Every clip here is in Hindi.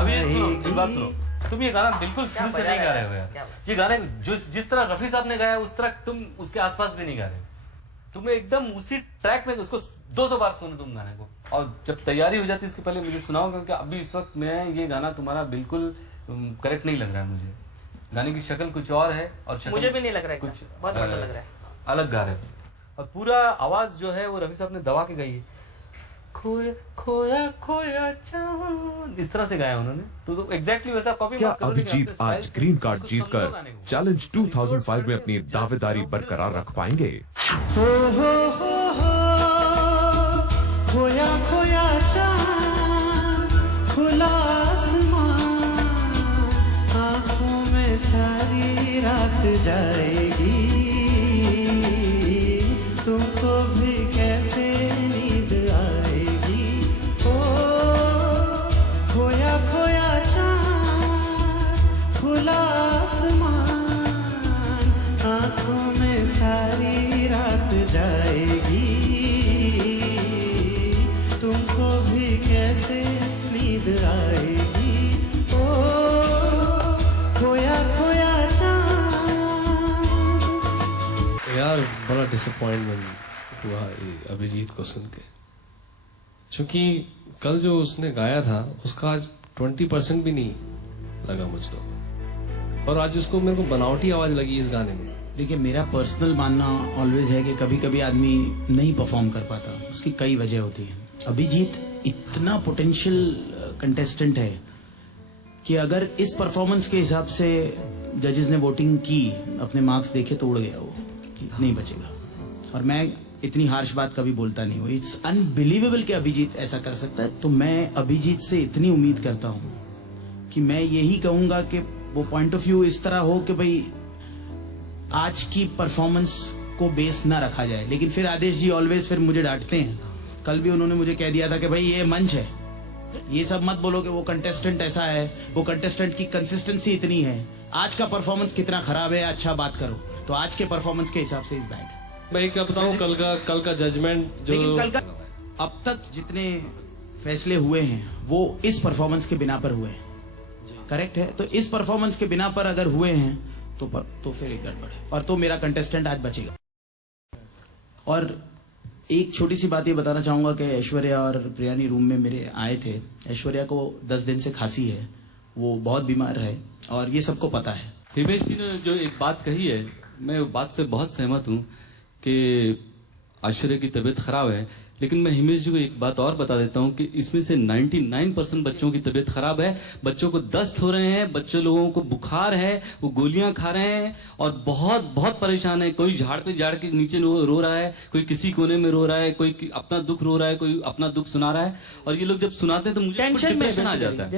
अभी ये सुनो, एक बात सुनो, तुम ये गाना बिल्कुल फील से नहीं गा रहे हो यार। ये गाने जिस तरह रफी साहब ने गाया उस तरह तुम उसके आसपास भी नहीं गा रहे। तुम्हें एकदम उसी ट्रैक में उसको 200 बार सुनो तुम गाने को, और जब तैयारी हो जाती है इसके पहले मुझे सुनाओ, क्योंकि अभी इस वक्त मैं ये गाना तुम्हारा बिल्कुल करेक्ट नहीं लग रहा है मुझे। गाने की शक्ल कुछ और है और शक्ल मुझे भी नहीं लग रहा है, कुछ बहुत बढ़िया लग रहा है, अलग गा रहे हो। और पूरा आवाज जो है वो रफी साहब ने दबा के गाई है, खोया खोया खोया चांद, इस तरह से गाया उन्होंने। तो एग्जैक्टली वैसा कॉपी। क्या अभिजीत आज ग्रीन कार्ड जीतकर चैलेंज 2005 में अपनी दावेदारी बरकरार रख पाएंगे? खोया खोया चांद, खुला आसमान, आंखों में सारी रात जाएगी, तुमको भी कैसे नींद आएगी। ओ खोया खोया चांद, खुला आसमान, आंखों में सारी रात जाएगी, तुमको भी कैसे नींद आएगी। ओ खोया खोया चांद। यार बड़ा डिसअपॉइंटमेंट हुआ अभिजीत को सुन के, क्योंकि कल जो उसने गाया था उसका आज 20% भी नहीं लगा मुझको, और आज उसको मेरे को बनावटी आवाज लगी इस गाने में। देखिए, मेरा पर्सनल मानना ऑलवेज है कि कभी कभी आदमी नहीं परफॉर्म कर पाता, उसकी कई वजह होती है। अभिजीत इतना पोटेंशियल कंटेस्टेंट है कि अगर इस परफॉर्मेंस के हिसाब से जजेस ने वोटिंग की, अपने मार्क्स देखे तो उड़ गया वो, नहीं बचेगा। और मैं इतनी हार्श बात कभी बोलता नहीं हूँ। इट्स अनबिलीवेबल कि अभिजीत ऐसा कर सकता है। तो मैं अभिजीत से इतनी उम्मीद करता हूँ कि मैं यही कहूंगा कि वो पॉइंट ऑफ व्यू इस तरह हो कि भाई आज की परफॉर्मेंस को बेस ना रखा जाए। लेकिन फिर आदेश जी ऑलवेज फिर मुझे डांटते हैं। कल भी उन्होंने मुझे कह दिया था कि भाई ये मंच है, ये सब मत बोलो कि वो कंटेस्टेंट ऐसा है, वो कंटेस्टेंट की कंसिस्टेंसी इतनी है, आज का परफॉर्मेंस कितना खराब है, अच्छा बात करो। तो आज के परफॉर्मेंस के हिसाब से इस बैड है। मैं क्या बताऊं, कल का जजमेंट जो लेकिन कल का अब तक जितने फैसले हुए हैं वो इस परफॉर्मेंस के बिना पर हुए हैं, करेक्ट है। तो इस परफॉर्मेंस के बिना पर अगर हुए हैं तो फिर एक गड़बड़ है, और तो मेरा कंटेस्टेंट आज बचेगा। और एक छोटी सी बात ये बताना चाहूंगा कि ऐश्वर्या और प्रियानी रूम में मेरे आए थे। ऐश्वर्या को 10 दिन से खांसी है, वो बहुत बीमार है और ये सबको पता है। हिमेश जी ने जो एक बात कही है, मैं उस बात से बहुत सहमत हूँ कि ऐश्वर्या की तबीयत खराब है, लेकिन मैं हिमेश जी को एक बात और बता देता हूँ कि इसमें से 99% बच्चों की तबीयत खराब है। बच्चों को दस्त हो रहे हैं, बच्चे लोगों को बुखार है, वो गोलियां खा रहे हैं और बहुत बहुत परेशान है। कोई झाड़ के नीचे रो रहा है, कोई किसी कोने में रो रहा है, कोई अपना दुख रो रहा है, कोई अपना दुख सुना रहा है। और ये लोग जब सुनाते हैं तो मुझे डिप्रेशन आ जाता है।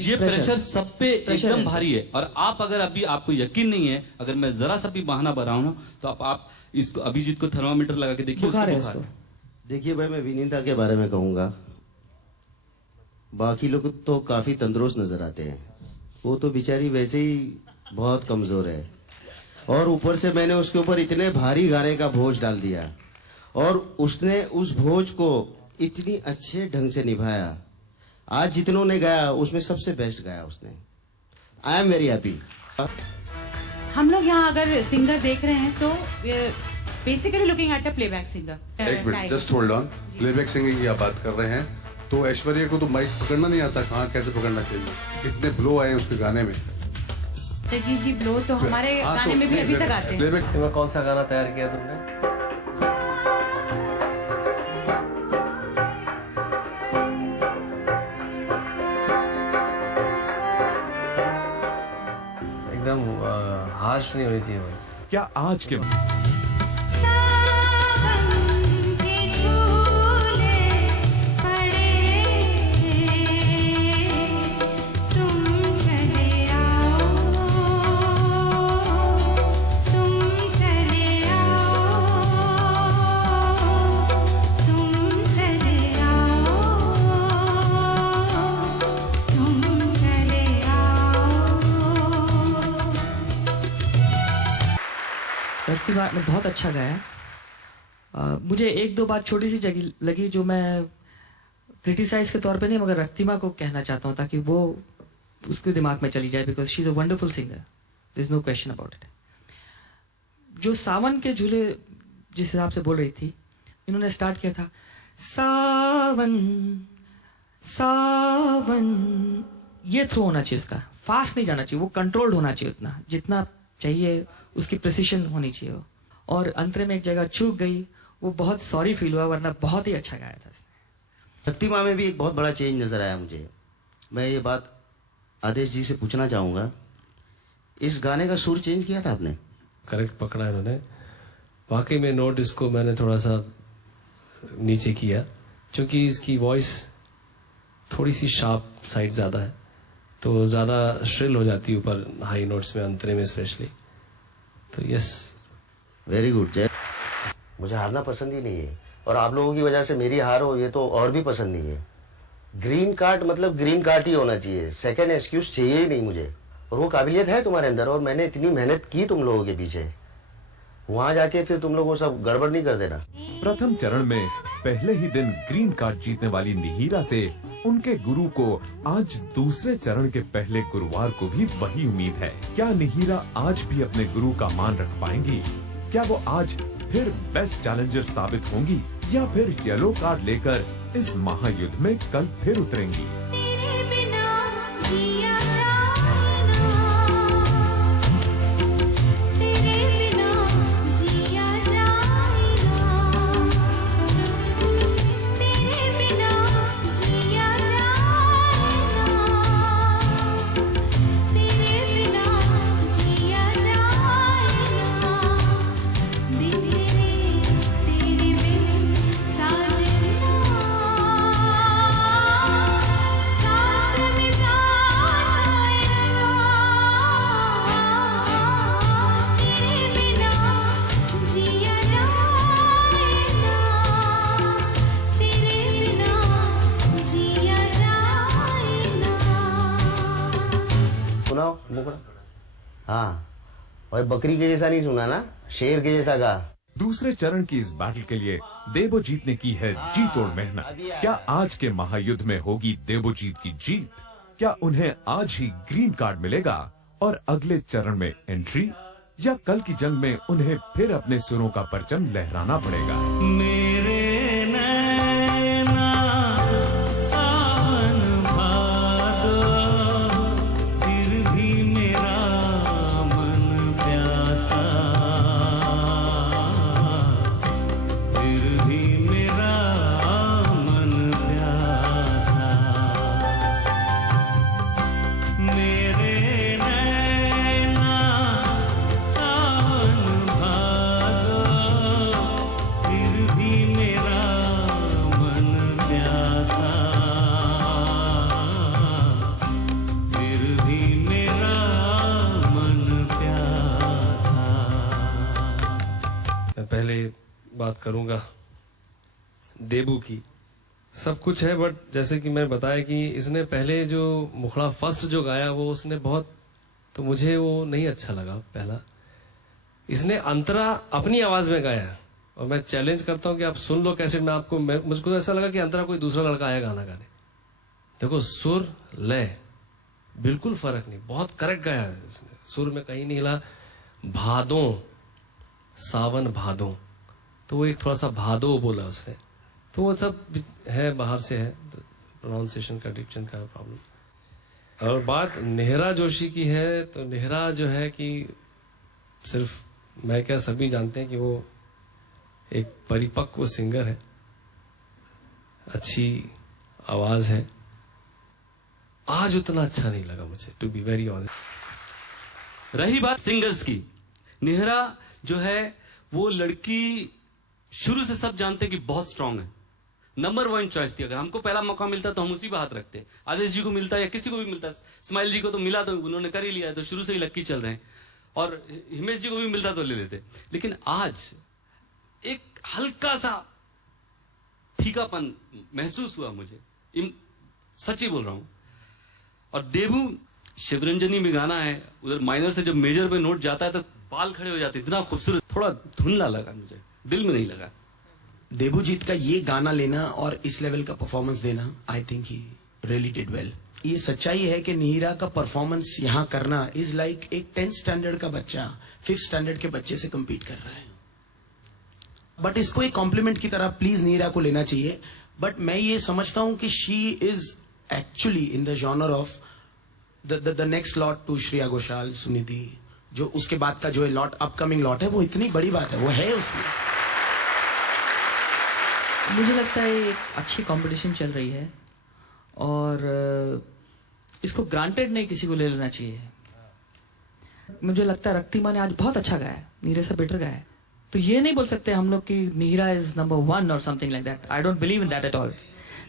ये प्रेशर सब पे एकदम भारी है। और आप अगर अभी आपको यकीन नहीं है, अगर मैं जरा सा भी बहाना बनाऊं ना, तो आप इसको अभिजीत को थर्मामीटर लगा के देखिए, बुखार। देखिए भाई, मैं विनीता के बारे में कहूंगा, बाकी लोग तो काफी तंदुरुस्त नजर आते हैं, वो तो बेचारी वैसे ही बहुत कमजोर है। और ऊपर से मैंने उसके ऊपर इतने भारी गाने का बोझ डाल दिया और उसने उस बोझ को इतनी अच्छे ढंग से निभाया। आज जितनों ने गाया उसमें सबसे बेस्ट गाया उसने। I am very happy. हम लोग यहाँ अगर सिंगर देख रहे हैं तो basically looking at a playback singer. एक minute, just hold on. Playback singing की आप बात कर रहे हैं, तो ऐश्वर्या को तो माइक पकड़ना नहीं आता, कहाँ कैसे पकड़ना चाहिए, कितने ब्लो आए उसके गाने में। जी ब्लो तो हमारे गाने में भी अभी तक आते हैं। प्लेबैक तुम्हें कौन सा गाना तैयार किया तुमने? एकदम हार्श नहीं होनी चाहिए बस। क्या आज के प्रतिभा ने बहुत अच्छा गाया। मुझे एक दो बात छोटी सी जगह लगी जो मैं क्रिटिसाइज के तौर पे नहीं, मगर रक्तिमा को कहना चाहता हूँ ताकि वो उसके दिमाग में चली जाए, because she is a wonderful singer, there is no question about it. जो सावन के झूले जिस हिसाब से बोल रही थी, इन्होंने स्टार्ट किया था सावन सावन, ये थ्रो होना चाहिए उसका, फास्ट नहीं जाना चाहिए, वो कंट्रोल्ड होना चाहिए, उतना जितना चाहिए उसकी प्रिसिशन होनी चाहिए वो। और अंतरे में एक जगह चूक गई, वो बहुत सॉरी फील हुआ, वरना बहुत ही अच्छा गाया था उसने। शक्तिमां में भी एक बहुत बड़ा चेंज नजर आया मुझे। मैं ये बात आदेश जी से पूछना चाहूंगा, इस गाने का सुर चेंज किया था आपने? करेक्ट पकड़ा इन्होंने। वाकई में नोट इसको मैंने थोड़ा सा नीचे किया, क्योंकि इसकी वॉइस थोड़ी सी शार्प साइड ज्यादा है, तो ज्यादा श्रिल हो जाती है ऊपर हाई नोट्स में, अंतरे में स्पेशली। तो यस, वेरी गुड जय। मुझे हारना पसंद ही नहीं है, और आप लोगों की वजह से मेरी हार हो ये तो और भी पसंद नहीं है। ग्रीन कार्ड मतलब ग्रीन कार्ड ही होना चाहिए, सेकंड एक्सक्यूज चाहिए ही नहीं मुझे। और वो काबिलियत है तुम्हारे अंदर, और मैंने इतनी मेहनत की तुम लोगों के पीछे, वहां जाके फिर तुम लोगों को सब गड़बड़ नहीं कर देना। प्रथम चरण में पहले ही दिन ग्रीन कार्ड जीतने वाली निहिरा से उनके गुरु को आज दूसरे चरण के पहले गुरुवार को भी वही उम्मीद है। क्या निहिरा आज भी अपने गुरु का मान रख पाएंगी? क्या वो आज फिर बेस्ट चैलेंजर साबित होंगी, या फिर येलो कार्ड लेकर इस महायुद्ध में कल फिर उतरेंगी? तेरे बिना जिया जाए ना, तेरे बिना जिया जाए ना, तेरे बिना जिया जाए ना, तेरे बिना जिया जाए ना, दिल तेरे बिन साजना, सांस में सांस आए ना, तेरे बिना जिया जाए ना, तेरे बिना जिया जाए ना। सुनाओ मुकड़ा। हाँ, और बकरी के जैसा नहीं सुना ना, शेर के जैसा गा। दूसरे चरण की इस बैटल के लिए देवोजीत ने की है जी तोड़ मेहनत। क्या आज के महायुद्ध में होगी देवोजीत की जीत? क्या उन्हें आज ही ग्रीन कार्ड मिलेगा और अगले चरण में एंट्री, या कल की जंग में उन्हें फिर अपने सुरों का परचम लहराना पड़ेगा? मेरे नैना सावन भादो, फिर भी मेरा मन प्यासा, फिर भी मेरा मन प्यासा। मेरे नैना सावन भादो, फिर भी मेरा मन प्यासा, फिर भी मेरा मन प्यासा। मैं पहले बात करूंगा देबू की। सब कुछ है, बट जैसे कि मैं बताया कि इसने पहले जो मुखड़ा फर्स्ट जो गाया वो उसने बहुत, तो मुझे वो नहीं अच्छा लगा पहला। इसने अंतरा अपनी आवाज में गाया, और मैं चैलेंज करता हूं कि आप सुन लो कैसेट में, आपको मुझको ऐसा लगा कि अंतरा कोई दूसरा लड़का आया गाना गाने। देखो सुर लय बिल्कुल फर्क नहीं, बहुत करेक्ट गाया है उसने, सुर में कहीं नहीं हिला। भादों, सावन भादों, तो वो एक थोड़ा सा भादो बोला उसने, तो वो सब है बाहर से है, तो प्रोनाउंसिएशन का, डिक्शन का प्रॉब्लम। और बात नेहरा जोशी की है, तो नेहरा जो है कि सिर्फ मैं क्या सभी जानते हैं कि वो एक परिपक्व सिंगर है, अच्छी आवाज है। आज उतना अच्छा नहीं लगा मुझे, टू बी वेरी ऑनेस्ट। रही बात सिंगर्स की, नेहरा जो है वो लड़की शुरू से सब जानते हैं कि बहुत स्ट्रांग है, नंबर 1 चॉइस थी। अगर हमको पहला मौका मिलता तो हम उसी पे हाथ रखते, आदेश जी को मिलता या किसी को भी मिलता, स्माइल जी को तो मिला तो उन्होंने कर ही लिया, तो शुरू से ही लक्की चल रहे हैं, और हिमेश जी को भी मिलता तो ले लेते। लेकिन आज एक हल्का सा फीकापन महसूस हुआ मुझे, सच्ची बोल रहा हूं। और देबू शिवरंजनी में गाना है, उधर माइनर से जब मेजर पे नोट जाता है तो बाल खड़े हो जाते, इतना खूबसूरत, थोड़ा धुंधला लगा मुझे, दिल में नहीं लगा। देबूजीत का ये गाना लेना और इस लेवल का परफॉर्मेंस देना, I think he really did well. ये सच्चाई है कि नीरा का परफॉर्मेंस यहाँ करना इज लाइक एक 10th स्टैंडर्ड का बच्चा 5th स्टैंडर्ड के बच्चे से compete कर रहा है। बट इसको एक कॉम्प्लीमेंट की तरह प्लीज नीरा को लेना चाहिए। बट मैं ये समझता हूं कि she is actually in the genre of the next lot to Shreya Ghoshal, Sunidhi, जो उसके बाद का जो लॉट अपकमिंग लॉट है वो इतनी बड़ी बात है, वो है उसमें। मुझे लगता है एक अच्छी कंपटीशन चल रही है और इसको ग्रांटेड नहीं किसी को ले लेना चाहिए। मुझे लगता है रक्तिमा ने आज बहुत अच्छा गाया है, नीरे से बेटर गाया है, तो ये नहीं बोल सकते हम लोग कि नीरा इज नंबर 1 और something like that. I don't believe in that at all.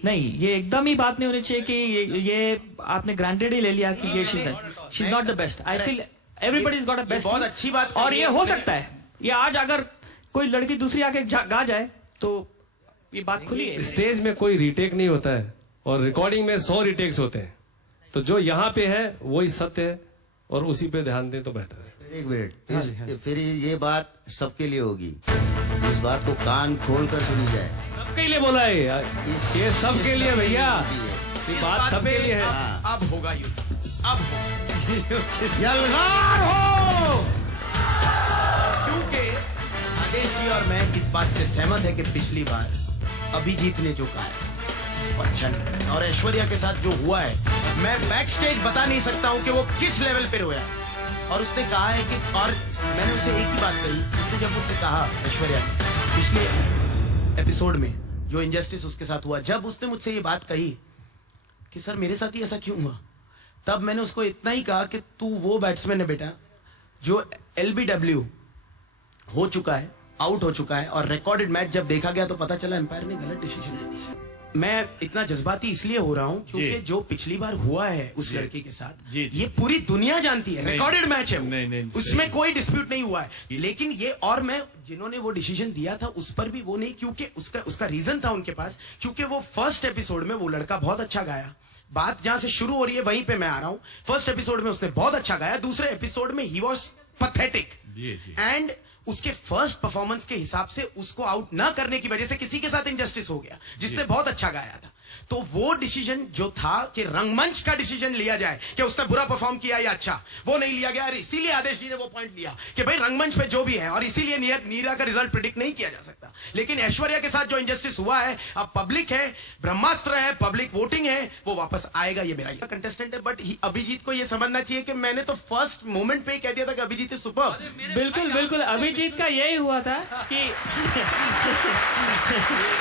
नहीं, ये एकदम ही बात नहीं होनी चाहिए कि ये आपने ग्रांटेड ही ले लिया कि ये she is not the best. I feel everybody is got a best. बहुत अच्छी बात और ये हो सकता है, ये आज अगर कोई लड़की दूसरी आके गा जाए तो ये बात खुली है। स्टेज में कोई रीटेक नहीं होता है और रिकॉर्डिंग में 100 रीटेक्स होते हैं, तो जो यहाँ पे है वही सत्य है और उसी पे ध्यान दें तो बेहतर है। एक मिनट, फिर ये बात सबके लिए होगी, इस बात को कान खोल कर सुनी जाए। सबके लिए बोला है ये सबके लिए भैया, ये बात सबके लिए है। अब होगा युद्ध, अब यलगार हो। क्योंकि आदेश जी और मैं इस बात से सहमत है कि पिछली बार अभिजीत ने जो कहा है वो अच्छा नहीं, और ऐश्वर्या के साथ जो हुआ है मैं बैक स्टेज बता नहीं सकता हूं कि वो किस लेवल पे रोया। और उसने कहा है कि, और मैंने उसे एक ही बात कही, उसने जब मुझसे कहा ऐश्वर्या पिछले एपिसोड में जो इनजस्टिस उसके साथ हुआ, जब उसने मुझसे ये बात कही कि सर मेरे साथ ही ऐसा क्यों हुआ, तब मैंने उसको इतना ही कहा कि तू वो बैट्समैन है बेटा जो LBW हो चुका है, आउट हो चुका है, और रिकॉर्डेड मैच जब देखा गया तो पता चला एम्पायर ने गलत डिसीजन ले दिया। मैं इतना जज्बाती इसलिए हो रहा हूं क्योंकि जो पिछली बार हुआ है उस लड़के के साथ, ये पूरी दुनिया जानती है, रिकॉर्डेड मैच है, उसमें कोई डिस्प्यूट नहीं हुआ है। लेकिन ये, और मैं जिन्होंने वो डिसीजन दिया था उस पर भी वो नहीं, क्योंकि उसका रीजन था उनके पास, क्योंकि वो फर्स्ट एपिसोड में वो लड़का बहुत अच्छा गाया। बात जहां से शुरू हो रही है वहीं पे मैं आ रहा हूं। फर्स्ट एपिसोड में उसने बहुत अच्छा गाया, दूसरे एपिसोड में ही वॉज पैथेटिक, एंड उसके फर्स्ट परफॉर्मेंस के हिसाब से उसको आउट ना करने की वजह से किसी के साथ इनजस्टिस हो गया जिसने बहुत अच्छा गाया था। तो वो डिसीजन जो था कि रंगमंच का डिसीजन लिया जाए कि उसने बुरा परफॉर्म किया या अच्छा, वो नहीं लिया गया। इसीलिए आदेश जी ने वो पॉइंट लिया कि भाई रंगमंच पे जो भी है, और इसीलिए नीरा का रिजल्ट प्रिडिक्ट नहीं किया जा सकता। लेकिन ऐश्वर्या के साथ जो इंजस्टिस हुआ है, अब पब्लिक है, ब्रह्मास्त्र है, पब्लिक वोटिंग है, वो वापस आएगा। ये मेरा कंटेस्टेंट है, बट अभिजीत को ये समझना चाहिए कि मैंने तो फर्स्ट मोमेंट पे ही कह दिया था कि अभिजीत इज सुपर। बिल्कुल बिल्कुल, अभिजीत का यही हुआ था कि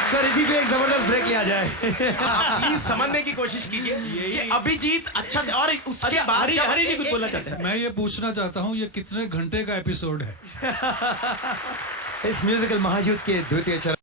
सर इसी पे एक जबरदस्त ब्रेक लिया जाए। प्लीज समझने की कोशिश कीजिए कि अभिजीत अच्छा से, और उसके बाद हरी जी कुछ बोलना चाहते हैं। मैं ये पूछना चाहता हूँ, ये कितने घंटे का एपिसोड है? इस म्यूजिकल महायुद्ध के द्वितीय चरण